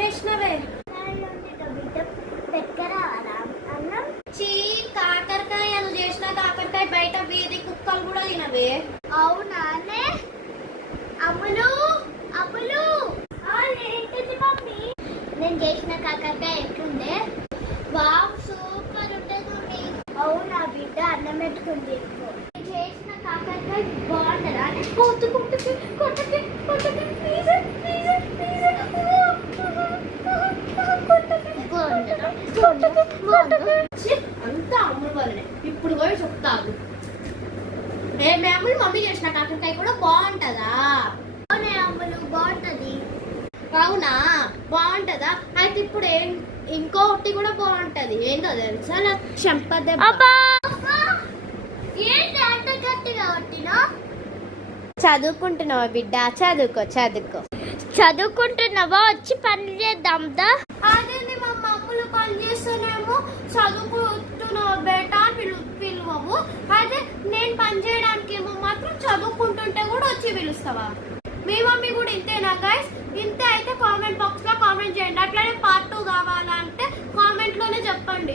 చేసినవే? చీ, కాకరకాయ. నువ్వు చేసిన కాకరకాయ బయట వీధి కుక్కలు కూడా తినవే. అవునానే? అమ్ములు అమ్ములు, ఏంటిది మమ్మీ? నేను చేసిన కాకరకాయ ఎట్లుందే? వావ్, సూపర్ ఉంటుంది మమ్మీ. అవునా బిడ్డ, అన్నం పెట్టుకుంది. చేసిన కాకరకాయ బాగుంటుందా? కొట్టుకుంటుంది, కొట్టకి కొట్టకి, ప్లీజ్ ప్లీజ్ ప్లీజ్. అంతా అమ్ముడు వల్లనే. ఇప్పుడు పోయి చెప్తాను. మమ్మీ చేసిన కాకరకాయ కూడా బాగుంటదా? అవునే అమ్ములు, బాగుంటది. అవునా, బాగుంటదా? అయితే ఇప్పుడు ఇంకోటి కూడా బాగుంటది. ఏంటో తెలుసా? ఏంటి అంత గట్టిగా కొట్టినా? చదువుకుంటున్నావా బిడ్డ? చదువుకో చదువుకో. చదువుకుంటున్నావా? వచ్చి పని చేద్దాందా? అదేంది మా మమ్మల్ని పని చేస్తేనేమో చదువుకుంటున్నావు బేటా పిలువవు. అయితే నేను పని చేయడానికి ఏమో మాత్రం చదువుకుంటుంటే కూడా వచ్చి పిలుస్తావా? మీ మమ్మీ కూడా ఇంతేనా గైస్? ఇంతే అయితే కామెంట్ బాక్స్ లో కామెంట్ చేయండి. అట్లనే పార్ట్ 2 కావాలంటే కామెంట్ లోనే చెప్పండి.